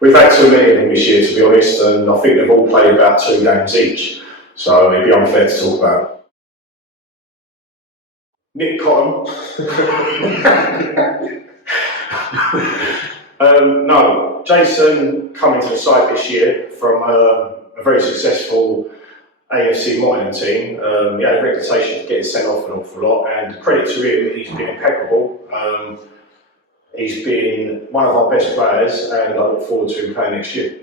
We've had too many of them this year, to be honest, and I think they've all played about 2 games each, so it'd be unfair to talk about. Nick Cotton. No, Jason coming to the side this year from a very successful AFC mining team. He had a reputation for getting sent off an awful lot, and credit to him, he's been impeccable. He's been one of our best players, and I look forward to him playing next year.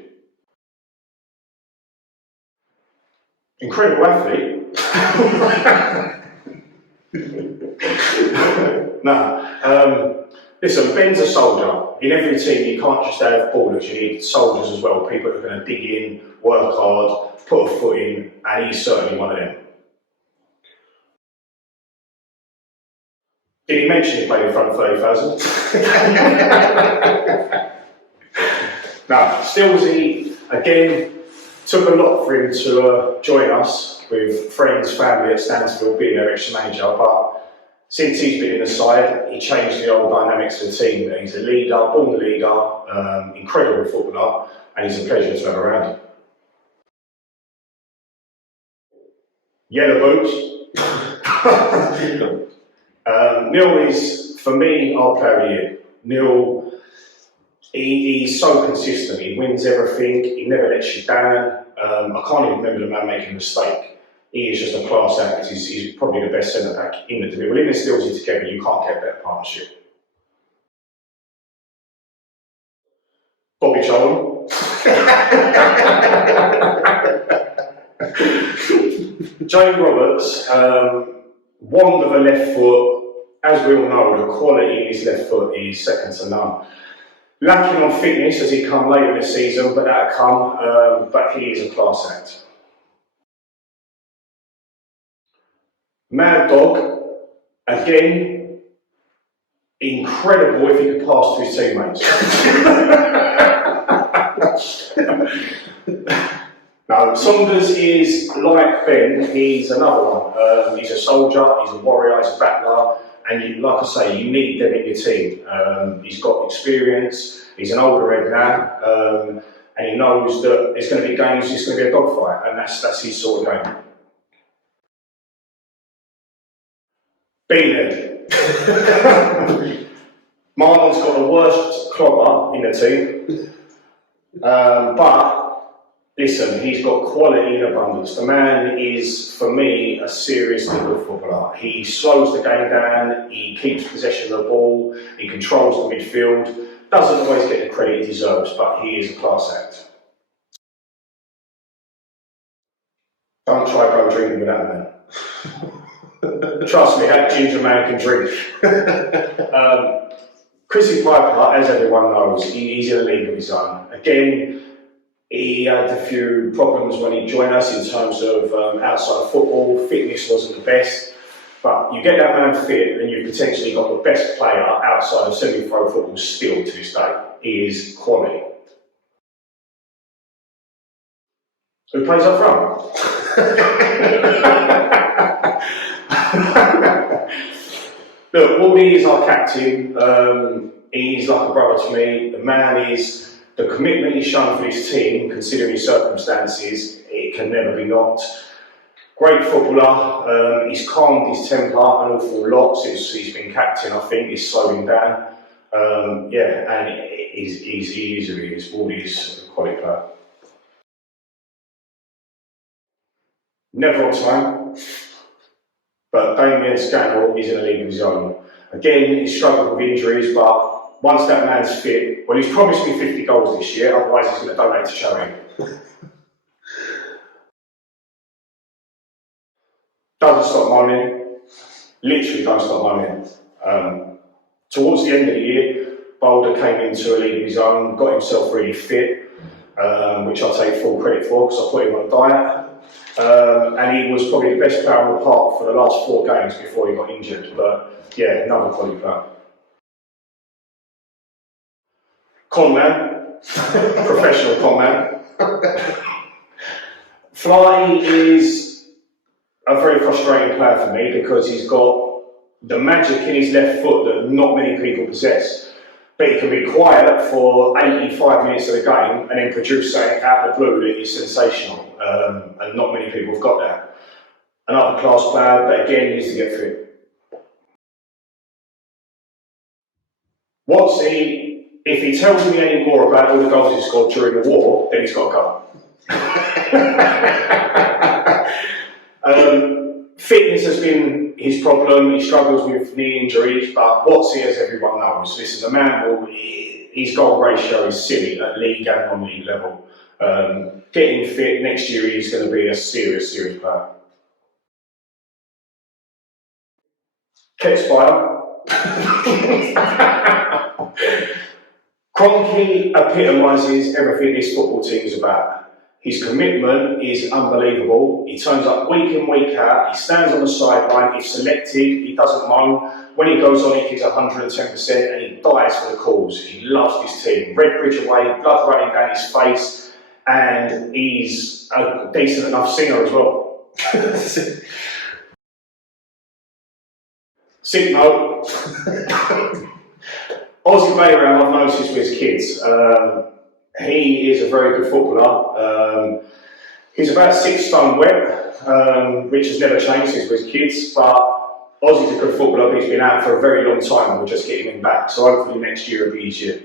Incredible athlete. Listen, Ben's a soldier. In every team, you can't just have ballers, you need soldiers as well, people who are going to dig in, work hard, put a foot in, and he's certainly one of them. Did he mention he played in front of 30,000? No, Stillsy, again, took a lot for him to join us, with friends, family at Stansfield being their ex-manager, but since he's been in the side, he changed the old dynamics of the team. He's a leader, born leader, incredible footballer, and he's a pleasure to have around. Yellow boots. Neil is, for me, our player of the year. Neil, he's so consistent. He wins everything. He never lets you down. I can't even remember the man making a mistake. He is just a class act. He's probably the best centre back in the division. Well, in the Stillsy together, you can't get a better partnership. Bobby Cholm. Jane Roberts, wand of a left foot. As we all know, the quality in his left foot is second to none. Lacking on fitness as he come later in the season, but that'll come. But he is a class act. Mad Dog, again, incredible if he could pass to his teammates. Now, Saunders is like Ben, he's another one. He's a soldier, he's a warrior, he's a battler, and like I say, you need them in your team. He's got experience, he's an older head now, and he knows that there's going to be games, it's going to be a dogfight, and that's his sort of game. Beanhead. Marlon's got the worst clobber in the team, but listen, he's got quality in abundance. The man is, for me, a seriously good footballer. He slows the game down, he keeps possession of the ball, he controls the midfield, doesn't always get the credit he deserves, but he is a class act. Don't try go drinking with that man. Trust me, that ginger man can drink. Chrissy Piper, as everyone knows, he's in a league of his own. Again, he had a few problems when he joined us in terms of outside football. Fitness wasn't the best, but you get that man fit and you've potentially got the best player outside of semi-pro football still to this day. He is quality. Who plays up front? Look, Wally is our captain. He's like a brother to me. The man is, the commitment he's shown for his team, considering his circumstances, it can never be knocked. Great footballer. He's calmed his temper an awful lot since he's been captain. I think he's slowed him down. Yeah, and he's Wally's a quality player. Never on time. But Damien Scannell is in a league of his own. Again, he's struggled with injuries, but once that man's fit, well, he's promised me 50 goals this year, otherwise he's going to donate to charity. Doesn't stop moaning, literally don't stop moaning. Towards the end of the year, Boulder came into a league of his own, got himself really fit, which I take full credit for because I put him on a diet. And he was probably the best player on the park for the last 4 games before he got injured. But yeah, another quality player. Conman, professional conman. Fly is a very frustrating player for me because he's got the magic in his left foot that not many people possess. But he can be quiet for 85 minutes of the game and then produce something out of the blue that is sensational. And not many people have got that. Another class player, but again, needs to get fit. If he tells me any more about all the goals he scored during the war, then he's got to go. Fitness has been his problem. He struggles with knee injuries, but Watsy, as everyone knows, this is a man his goal ratio is silly at league and non-league level. Getting fit next year, he's going to be a serious player. Ketspire. Kroenke epitomises everything this football team is about. His commitment is unbelievable. He turns up week in, week out. He stands on the sideline. If selected, he doesn't moan. When he goes on, he gives 110% and he dies for the cause. He loves his team. Red Bridge away, blood running down his face, and he's a decent enough singer as well. Sick note. Ozzy Bayram, I've noticed with his kids. He is a very good footballer. He's about 6 stone wet, which has never changed since with his kids, but Ozzy's a good footballer, but he's been out for a very long time and we're just getting him back. So hopefully next year will be his year.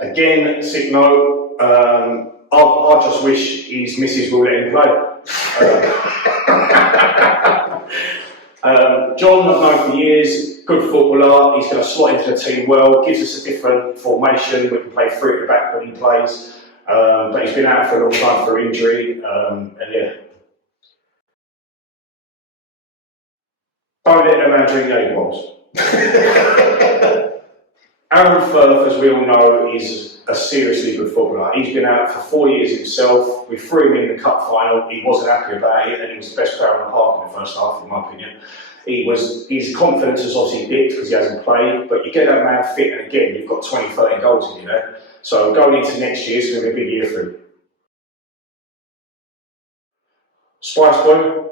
Again, sick note, I just wish his missus will let him play. John, I've known for years, good footballer, he's going to slot into the team well, gives us a different formation, we can play 3 at the back when he plays, but he's been out for a long time for injury, and yeah. Don't let that man drink 8 balls. Aaron Firth, as we all know, is a seriously good footballer. He's been out for 4 years himself. We threw him in the cup final. He wasn't happy about it, and he was the best player on the park in the first half, in my opinion. His confidence has obviously dipped because he hasn't played, but you get that man fit, and again, you've got 20, 30 goals in you there. So going into next year, it's going to be a big year for him. Spice Boy.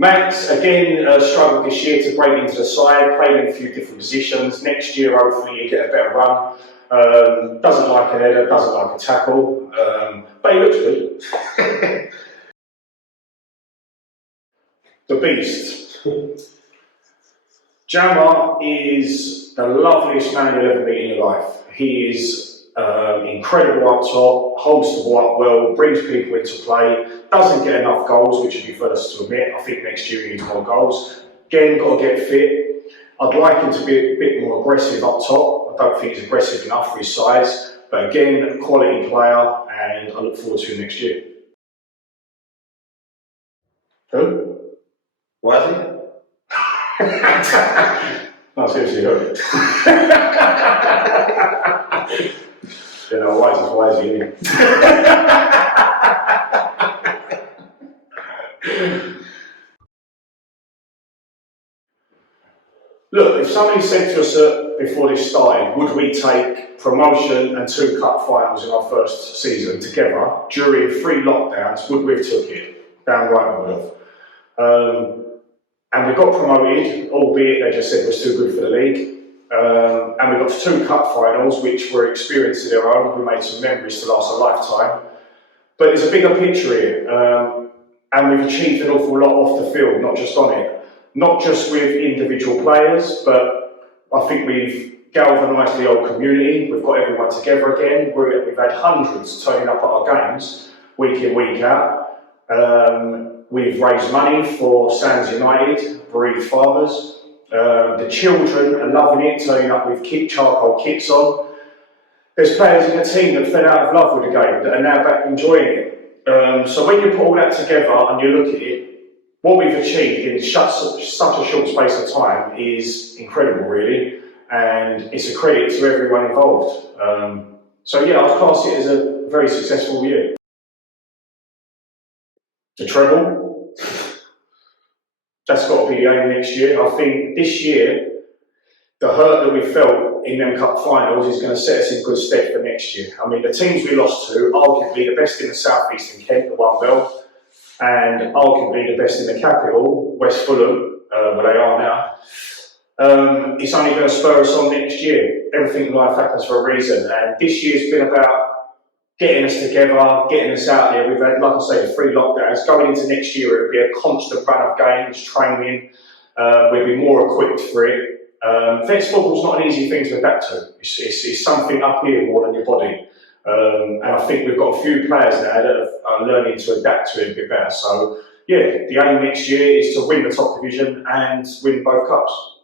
Max, again, struggled this year to break into the side, played in a few different positions. Next year, hopefully, you get a better run. Doesn't like an header, doesn't like a tackle, but he looks good. The Beast. Jammer is the loveliest man you'll ever meet in your life. He is incredible up top, holds the ball up well, brings people into play, doesn't get enough goals, which would be first to admit. I think next year he needs more goals. Again, got to get fit. I'd like him to be a bit more aggressive up top. I don't think he's aggressive enough for his size. But again, a quality player, and I look forward to him next year. Who? Why is he? No, seriously, who? You know, why is he in it? Look, if somebody said to us before this started, would we take promotion and 2 cup finals in our first season together during 3 lockdowns, would we have took it? Downright we would have. And we got promoted, albeit they just said it was too good for the league. And we got to 2 cup finals, which were experience of their own. We made some memories to last a lifetime. But there's a bigger picture here, and we've achieved an awful lot off the field, not just on it. Not just with individual players, but I think we've galvanised the old community. We've got everyone together again. We've had hundreds turning up at our games, week in, week out. We've raised money for Sands United, bereaved fathers. The children are loving it, turning up with charcoal kits on. There's players in the team that fell out of love with the game that are now back enjoying it. So when you put all that together and you look at it, what we've achieved in such a short space of time is incredible, really, and it's a credit to everyone involved. So yeah, I'd class it as a very successful year. The treble, that's got to be the aim next year. I think this year, the hurt that we felt in them cup finals is going to set us in good stead for next year. I mean, the teams we lost to, arguably the best in the South East in Kent, the one well, and arguably the best in the capital, West Fulham, where they are now, it's only going to spur us on next year. Everything in life happens for a reason, and this year's been about getting us together, getting us out there. We've had, like I say, 3 lockdowns. Going into next year, it'll be a constant run of games, training. We'll be more equipped for it. Vets football's not an easy thing to adapt to. It's something up here more than your body. And I think we've got a few players now that are learning to adapt to it a bit better. So, yeah, the aim next year is to win the top division and win both cups.